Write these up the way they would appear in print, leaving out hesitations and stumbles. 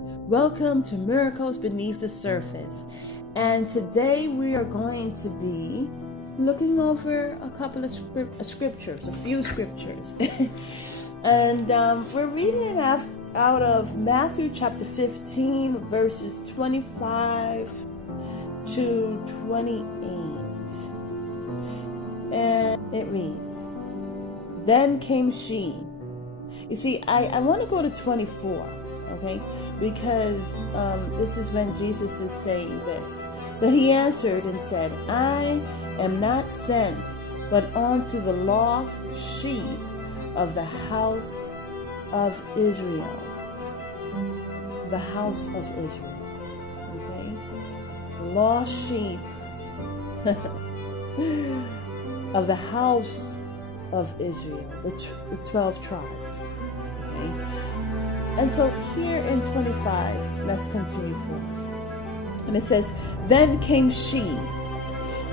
Welcome to Miracles Beneath the Surface. And today we are going to be looking over a couple of scriptures, a few scriptures. And we're reading out of Matthew chapter 15, verses 25 to 28. And it reads, "Then came she." You see, I want to go to 24, okay? Because this is when Jesus is saying this. "But he answered and said, I am not sent, but unto the lost sheep of the house of Israel." The house of Israel, okay? Lost sheep of the house of Israel, the 12 tribes, okay? And so here in 25, let's continue forth. And it says, "Then came she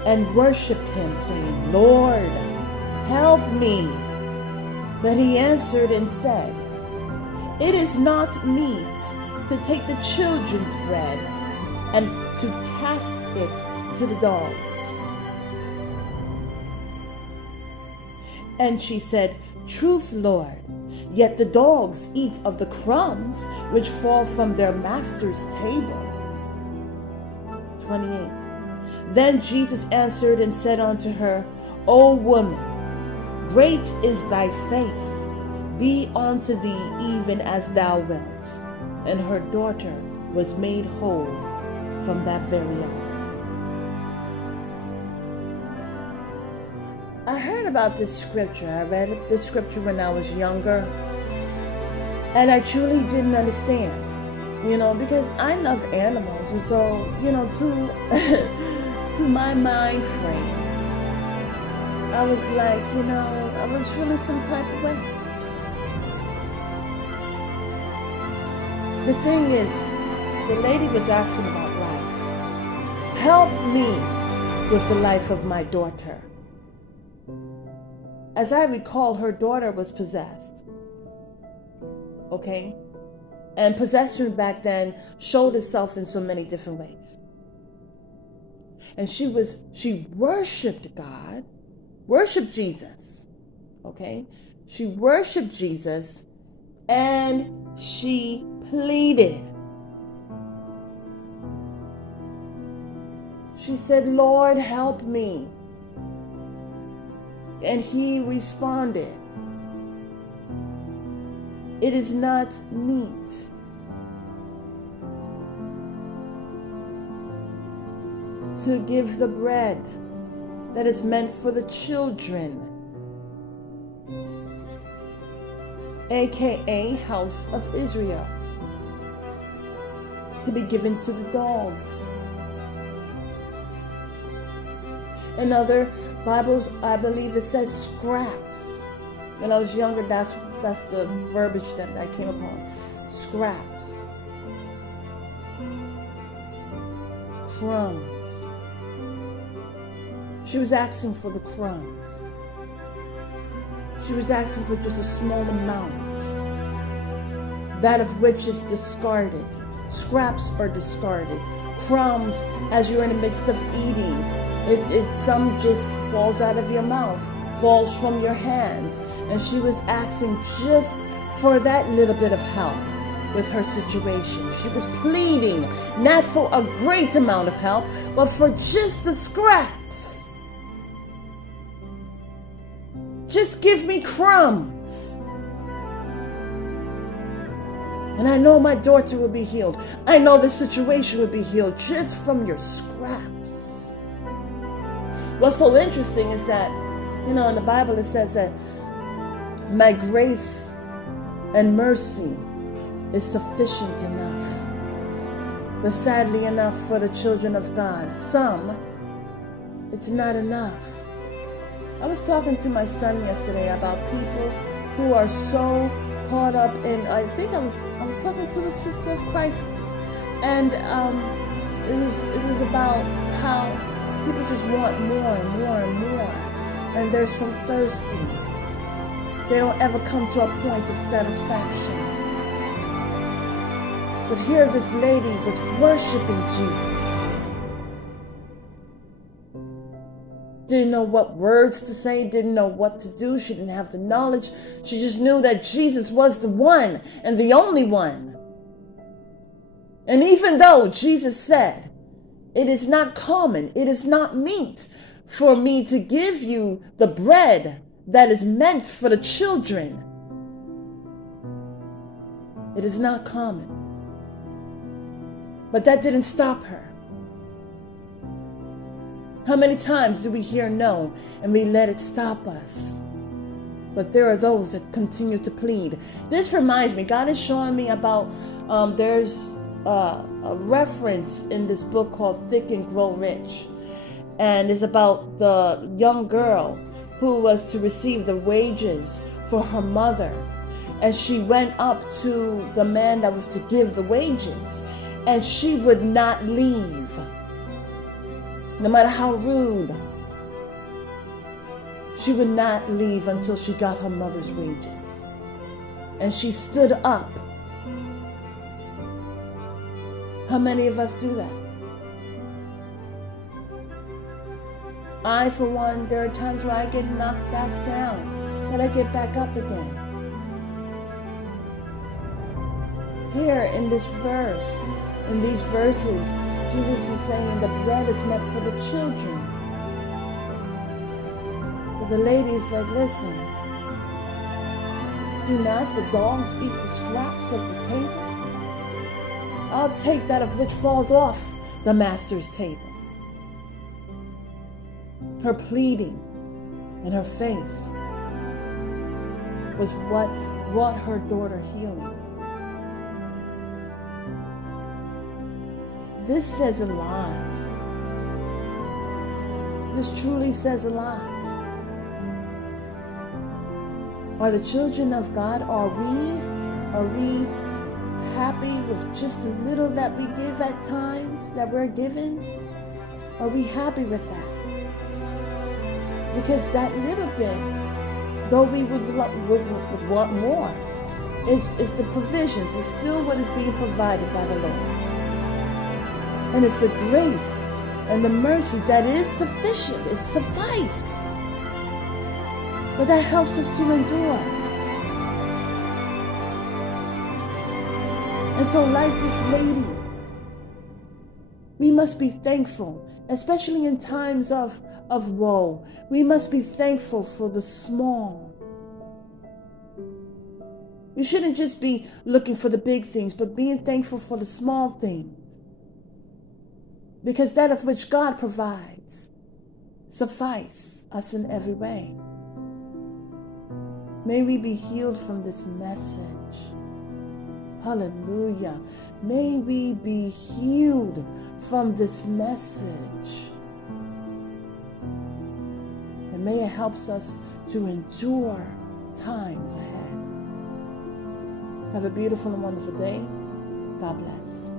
and worshipped him, saying, Lord, help me. But he answered and said, It is not meet to take the children's bread and to cast it to the dogs. And she said, Truth, Lord, yet the dogs eat of the crumbs which fall from their master's table." 28. "Then Jesus answered and said unto her, O woman, great is thy faith. Be unto thee even as thou wilt. And her daughter was made whole from that very hour." I heard about this scripture. I read this scripture when I was younger. And I truly didn't understand, because I love animals. And so, to my mind frame, I was like, I was feeling some type of way. The thing is, the lady was asking about life. Help me with the life of my daughter. As I recall, her daughter was possessed. Okay? And possession back then showed itself in so many different ways. And she worshiped God, worshiped Jesus. Okay? She worshiped Jesus and she pleaded. She said, Lord, help me. And he responded, It is not meet to give the bread that is meant for the children, aka house of Israel, to be given to the dogs. In other Bibles, I believe it says scraps. When I was younger, that's the verbiage that I came upon. Scraps. Crumbs. She was asking for the crumbs. She was asking for just a small amount, that of which is discarded. Scraps are discarded. Crumbs, as you're in the midst of eating, some just falls out of your mouth, falls from your hands. And she was asking just for that little bit of help with her situation. She was pleading not for a great amount of help, but for just the scraps. Just give me crumbs. And I know my daughter will be healed. I know the situation will be healed just from your scraps. What's so interesting is that, in the Bible it says that my grace and mercy is sufficient enough. But sadly enough for the children of God, some, it's not enough. I was talking to my son yesterday about people who are so caught up in, I think I was talking to a sister of Christ, and it was about how people just want more and more and more, and they're so thirsty. They don't ever come to a point of satisfaction. But here this lady was worshiping Jesus. Didn't know what words to say, didn't know what to do. She didn't have the knowledge. She just knew that Jesus was the one and the only one. And even though Jesus said, it is not common, it is not meet for me to give you the bread that is meant for the children. It is not common. But that didn't stop her. How many times do we hear no and we let it stop us? But there are those that continue to plead. This reminds me, God is showing me about, there's a reference in this book called Think and Grow Rich. And it's about the young girl who was to receive the wages for her mother. And she went up to the man that was to give the wages. And she would not leave. No matter how rude, she would not leave until she got her mother's wages. And she stood up. How many of us do that? I, for one, there are times where I get knocked back down, but I get back up again. Here in this verse, in these verses, Jesus is saying the bread is meant for the children. But the lady is like, listen, do not the dogs eat the scraps of the table? I'll take that of which falls off the master's table. Her pleading and her faith was what brought her daughter healing. This says a lot. This truly says a lot. Are the children of God, are we happy with just a little that we give at times, that we're given? Are we happy with that? Because that little bit, though we would want more, is the provisions. It's still what is being provided by the Lord. And it's the grace and the mercy that is sufficient. It suffice. But that helps us to endure. And so like this lady, we must be thankful, especially in times of woe. We must be thankful for the small. We shouldn't just be looking for the big things, but being thankful for the small things. Because that of which God provides suffice us in every way. May we be healed from this message. Hallelujah. May we be healed from this message. And may it help us to endure times ahead. Have a beautiful and wonderful day. God bless.